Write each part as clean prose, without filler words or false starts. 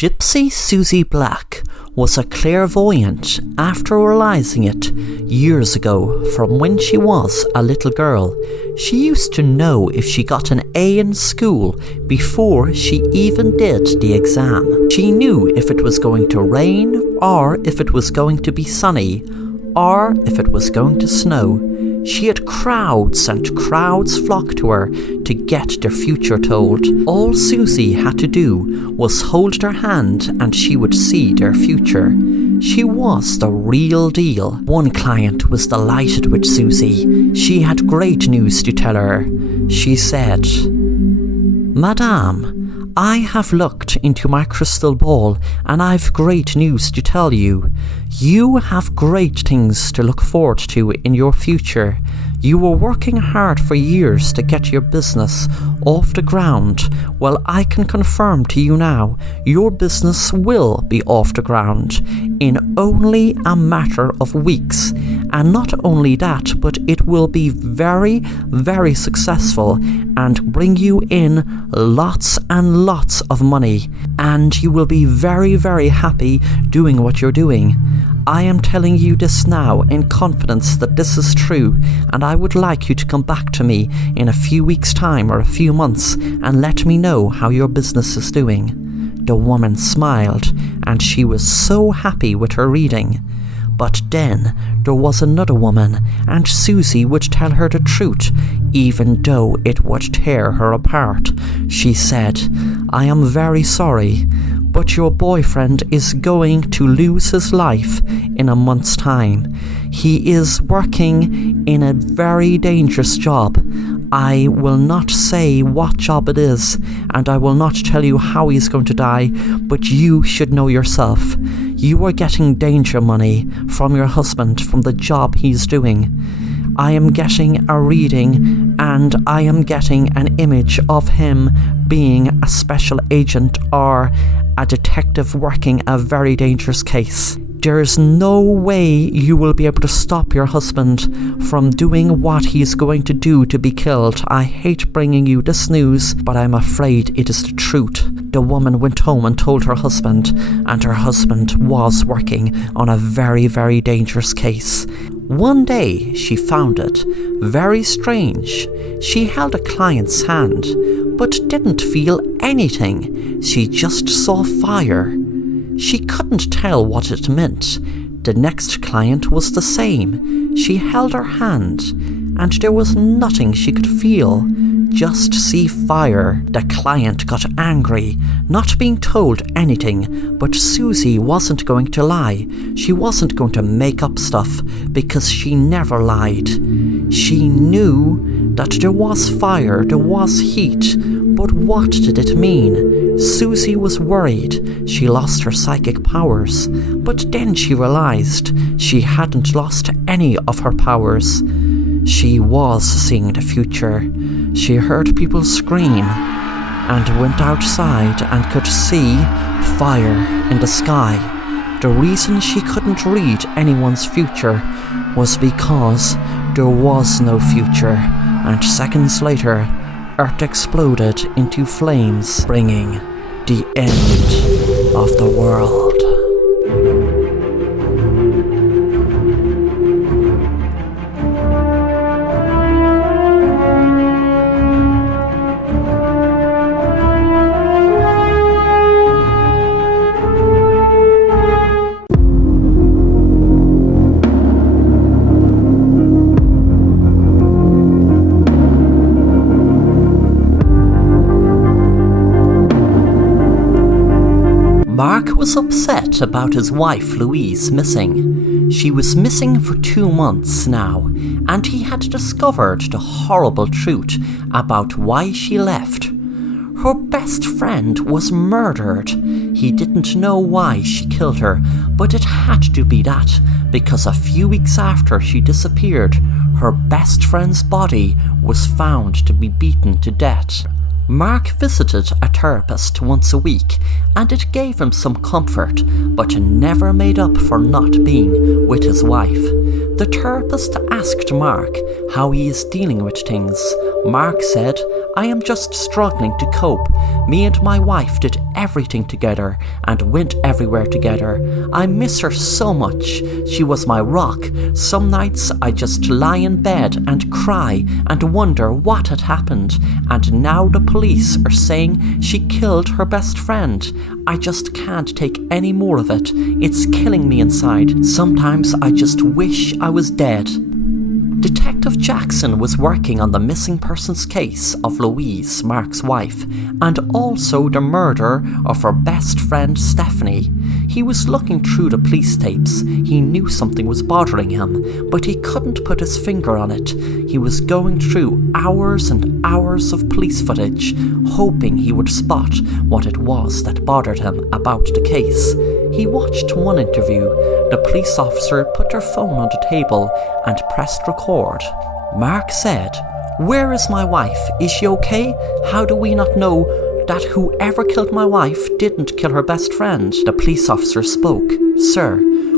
Gypsy Susie Black was a clairvoyant after realising it years ago from when she was a little girl. She used to know if she got an A in school before she even did the exam. She knew if it was going to rain, or if it was going to be sunny, or if it was going to snow. She had crowds and crowds flock to her to get their future told. All Susie had to do was hold their hand and she would see their future. She was the real deal. One client was delighted with Susie. She had great news to tell her. She said, "Madame, I have looked into my crystal ball and I've great news to tell you. You have great things to look forward to in your future. You were working hard for years to get your business off the ground. Well, I can confirm to you now, your business will be off the ground in only a matter of weeks. And not only that, but it will be very, very successful and bring you in lots and lots of money. And you will be very, very happy doing what you're doing. I am telling you this now in confidence that this is true, and I would like you to come back to me in a few weeks' time or a few months and let me know how your business is doing." The woman smiled, and she was so happy with her reading. But then there was another woman, and Susie would tell her the truth, even though it would tear her apart. She said, "I am very sorry, but your boyfriend is going to lose his life in a month's time. He is working in a very dangerous job. I will not say what job it is, and I will not tell you how he's going to die, but you should know yourself. You are getting danger money from your husband from the job he's doing. I am getting a reading, and I am getting an image of him being a special agent or a detective working a very dangerous case. There's no way you will be able to stop your husband from doing what he's going to do to be killed. I hate bringing you this news, but I'm afraid it is the truth." The woman went home and told her husband, and her husband was working on a very, very dangerous case. One day she found it very strange. She held a client's hand, but didn't feel anything. She just saw fire. She couldn't tell what it meant. The next client was the same. She held her hand, and there was nothing she could feel. Just see fire. The client got angry, not being told anything, but Susie wasn't going to lie. She wasn't going to make up stuff, because she never lied. She knew that there was fire, there was heat, but what did it mean? Susie was worried. She lost her psychic powers, but then she realised she hadn't lost any of her powers. She was seeing the future. She heard people scream and went outside and could see fire in the sky. The reason she couldn't read anyone's future was because there was no future, and seconds later, Earth exploded into flames, bringing the end of the world. Mark was upset about his wife Louise missing. She was missing for 2 months now, and he had discovered the horrible truth about why she left. Her best friend was murdered. He didn't know why she killed her, but it had to be that, because a few weeks after she disappeared, her best friend's body was found to be beaten to death. Mark visited a therapist once a week, and it gave him some comfort, but never made up for not being with his wife. The therapist asked Mark how he is dealing with things. Mark said, "I am just struggling to cope. Me and my wife did everything together and went everywhere together. I miss her so much. She was my rock. Some nights I just lie in bed and cry and wonder what had happened, and now the police are saying she killed her best friend. I just can't take any more of it. It's killing me inside. Sometimes I just wish I was dead." Detective Jackson was working on the missing persons case of Louise, Mark's wife, and also the murder of her best friend Stephanie. He was looking through the police tapes. He knew something was bothering him, but he couldn't put his finger on it. He was going through hours and hours of police footage, hoping he would spot what it was that bothered him about the case. He watched one interview. The police officer put their phone on the table and pressed record. Mark said, "Where is my wife? Is she okay? How do we not know that whoever killed my wife didn't kill her best friend?" The police officer spoke. "Sir,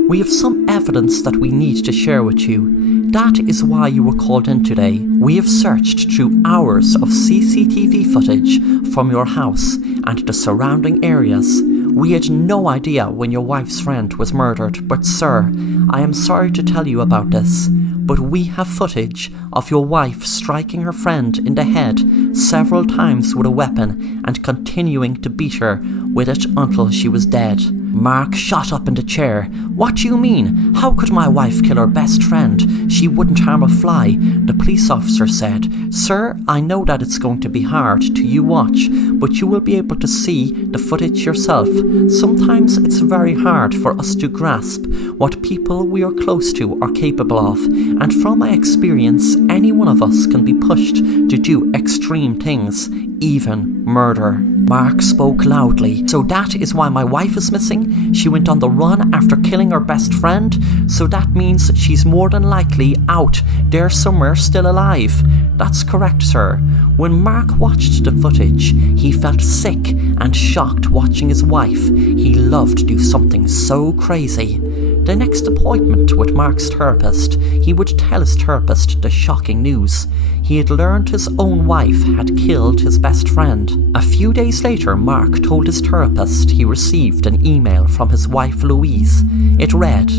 we have some evidence that we need to share with you. That is why you were called in today. We have searched through hours of CCTV footage from your house and the surrounding areas. We had no idea when your wife's friend was murdered, but sir, I am sorry to tell you about this, but we have footage of your wife striking her friend in the head several times with a weapon and continuing to beat her with it until she was dead." Mark shot up in the chair. "What do you mean? How could my wife kill her best friend? She wouldn't harm a fly." The police officer said, "Sir, I know that it's going to be hard to you watch, but you will be able to see the footage yourself. Sometimes it's very hard for us to grasp what people we are close to are capable of, and from my experience, any one of us can be pushed to do extreme things, even murder." Mark spoke loudly. "So that is why my wife is missing? She went on the run after killing her best friend? So that means she's more than likely out there somewhere still alive." "That's correct, sir." When Mark watched the footage, he felt sick and shocked watching his wife. He loved to do something so crazy. The next appointment with Mark's therapist, he would tell his therapist the shocking news. He had learned his own wife had killed his best friend. A few days later, Mark told his therapist he received an email from his wife Louise. It read,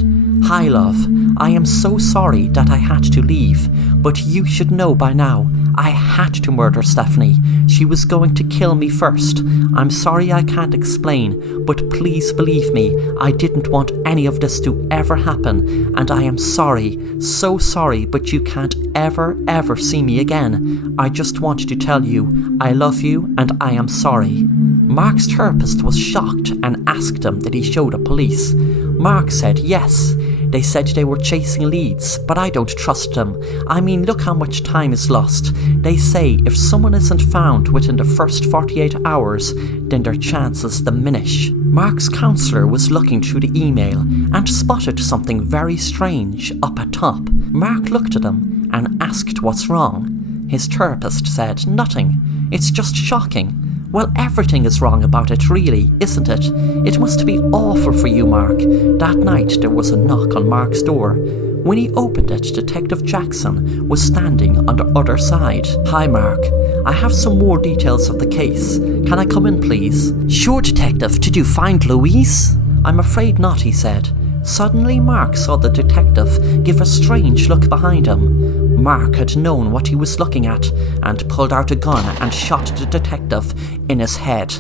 "Hi love, I am so sorry that I had to leave, but you should know by now, I had to murder Stephanie. She was going to kill me first. I'm sorry I can't explain, but please believe me, I didn't want any of this to ever happen, and I am sorry, so sorry, but you can't ever see me again. I just want to tell you, I love you and I am sorry." Mark's therapist was shocked and asked him did he show the police. Mark said yes. They said they were chasing leads, but I don't trust them. I mean, look how much time is lost. They say if someone isn't found within the first 48 hours, then their chances diminish. Mark's counsellor was looking through the email and spotted something very strange up at top. Mark looked at him and asked what's wrong. His therapist said nothing. It's just shocking. Well, everything is wrong about it really, isn't it? It must be awful for you, Mark. That night there was a knock on Mark's door. When he opened it, Detective Jackson was standing on the other side. "Hi, Mark. I have some more details of the case. Can I come in, please?" "Sure, Detective. Did you find Louise?" "I'm afraid not," he said. Suddenly, Mark saw the detective give a strange look behind him. Mark had known what he was looking at and pulled out a gun and shot the detective in his head.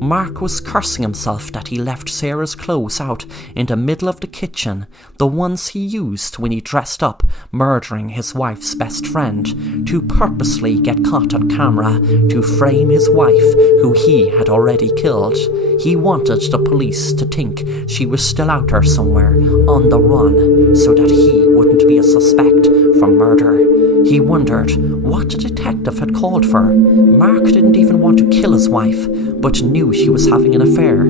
Mark was cursing himself that he left Sarah's clothes out in the middle of the kitchen, the ones he used when he dressed up murdering his wife's best friend, to purposely get caught on camera to frame his wife, who he had already killed. He wanted the police to think she was still out there somewhere, on the run, so that he wouldn't be a suspect for murder. He wondered what the detective had called for. Mark didn't even want to kill his wife, but knew she was having an affair,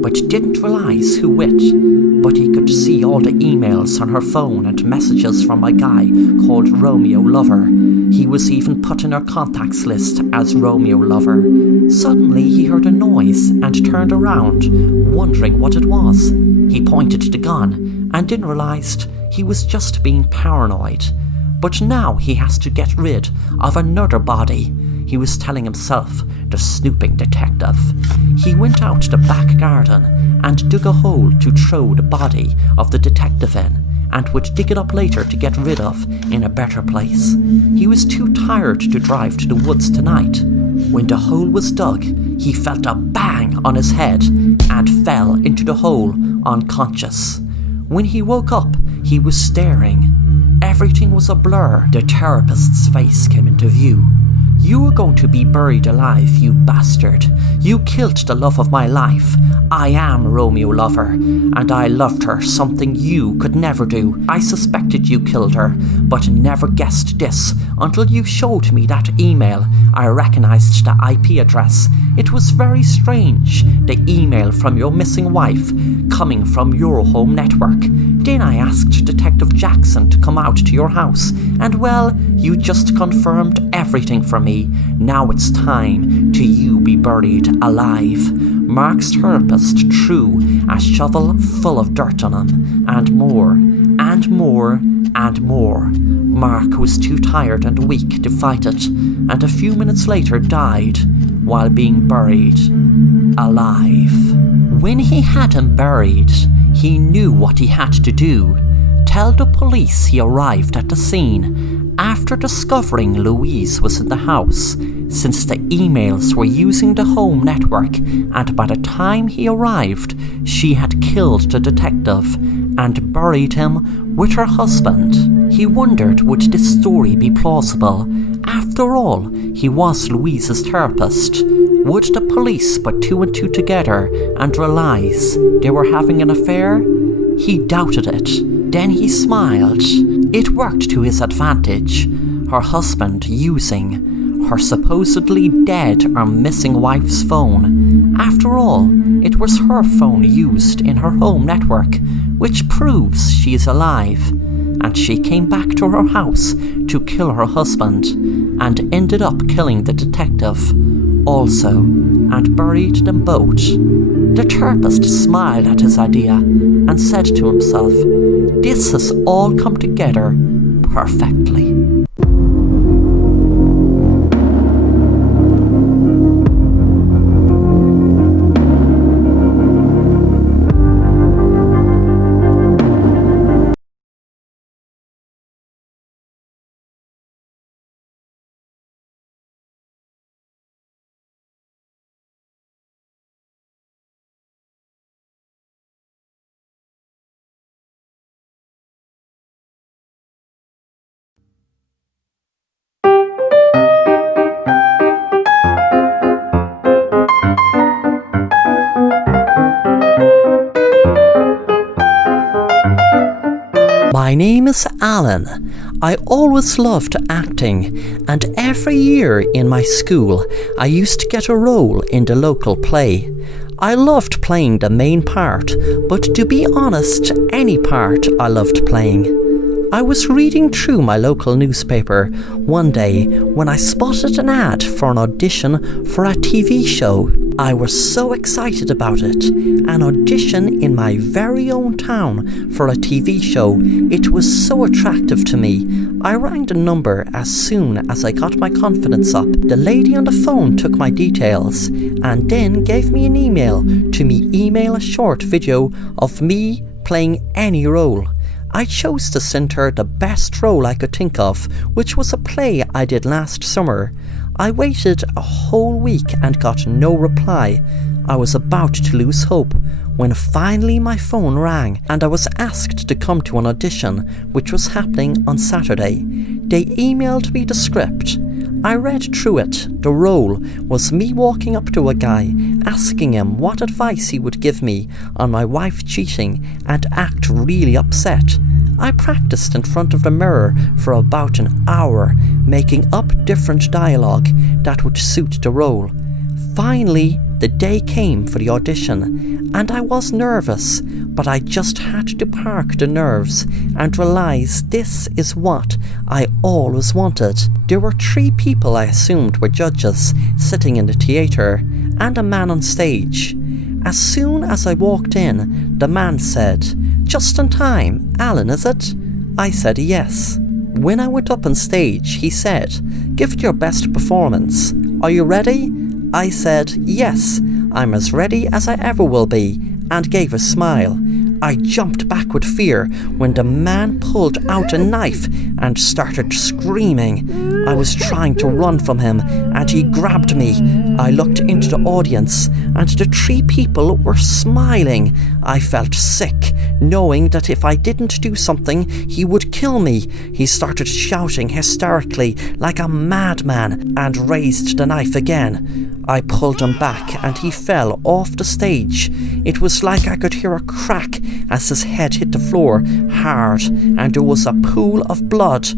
but didn't realise who with. But he could see all the emails on her phone and messages from a guy called Romeo Lover. He was even put in her contacts list as Romeo Lover. Suddenly he heard a noise and turned around, wondering what it was. He pointed the gun and then realised he was just being paranoid. But now he has to get rid of another body. he was telling himself, the snooping detective. He went out to the back garden and dug a hole to throw the body of the detective in, and would dig it up later to get rid of in a better place. He was too tired to drive to the woods tonight. When the hole was dug, he felt a bang on his head and fell into the hole unconscious. When he woke up, he was staring. Everything was a blur. The therapist's face came into view. "You are going to be buried alive, you bastard. You killed the love of my life. I am Romeo Lover, and I loved her, something you could never do. I suspected you killed her, but never guessed this until you showed me that email. I recognized the IP address. It was very strange, the email from your missing wife coming from your home network. Then I asked Detective Jackson to come out to your house, and well, you just confirmed everything for me. Now it's time to you be buried alive." Mark's therapist threw a shovel full of dirt on him, and more, and more, and more. Mark was too tired and weak to fight it, and a few minutes later died while being buried alive. When he had him buried, he knew what he had to do. Tell the police he arrived at the scene after discovering Louise was in the house, since the emails were using the home network, and by the time he arrived, she had killed the detective and buried him with her husband. He wondered, would this story be plausible? After all, he was Louise's therapist. Would the police put two and two together and realize they were having an affair? He doubted it. Then he smiled. It worked to his advantage. Her husband using her supposedly dead or missing wife's phone. After all, it was her phone used in her home network, which proves she is alive. And she came back to her house to kill her husband, and ended up killing the detective also, and buried them both. The therapist smiled at his idea and said to himself, "This has all come together perfectly." My name is Alan. I always loved acting, and every year in my school I used to get a role in the local play. I loved playing the main part, but to be honest, any part I loved playing. I was reading through my local newspaper one day when I spotted an ad for an audition for a TV show. I was so excited about it. An audition in my very own town for a TV show. It was so attractive to me. I rang the number as soon as I got my confidence up. The lady on the phone took my details and then gave me an email to email a short video of me playing any role. I chose to send her the best role I could think of, which was a play I did last summer. I waited a whole week and got no reply. I was about to lose hope when finally my phone rang and I was asked to come to an audition, which was happening on Saturday. They emailed me the script. I read through it. The role was me walking up to a guy, asking him what advice he would give me on my wife cheating, and act really upset. I practiced in front of the mirror for about an hour, making up different dialogue that would suit the role. Finally, the day came for the audition, and I was nervous, but I just had to park the nerves and realise this is what I always wanted. There were 3 people I assumed were judges sitting in the theatre, and a man on stage. As soon as I walked in, the man said, "Just in time, Alan, is it?" I said yes. When I went up on stage, he said, "Give it your best performance." "Are you ready?" I said, "Yes, I'm as ready as I ever will be," and gave a smile. I jumped back with fear when the man pulled out a knife and started screaming. I was trying to run from him and he grabbed me. I looked into the audience and the 3 people were smiling. I felt sick, knowing that if I didn't do something, he would kill me. He started shouting hysterically like a madman and raised the knife again. I pulled him back and he fell off the stage. It was like I could hear a crack as his head hit the floor hard and there was a pool of blood.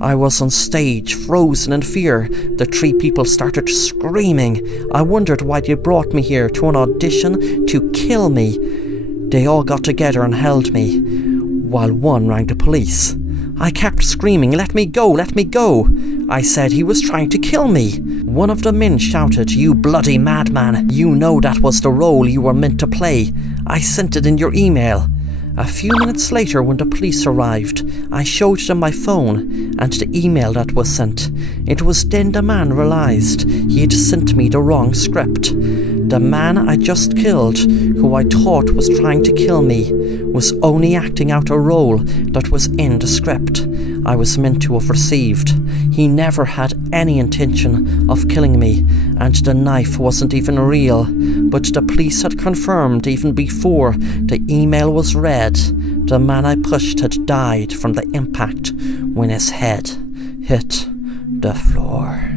I was on stage, frozen in fear. The 3 people started screaming. I wondered why they brought me here to an audition to kill me. They all got together and held me, while one rang the police. I kept screaming, "Let me go, let me go." I said he was trying to kill me. One of the men shouted, "You bloody madman, you know that was the role you were meant to play. I sent it in your email." A few minutes later, when the police arrived, I showed them my phone and the email that was sent. It was then the man realized he had sent me the wrong script. The man I just killed, who I thought was trying to kill me, was only acting out a role that was in the script I was meant to have received. He never had any intention of killing me, and the knife wasn't even real. But the police had confirmed even before the email was read, the man I pushed had died from the impact when his head hit the floor.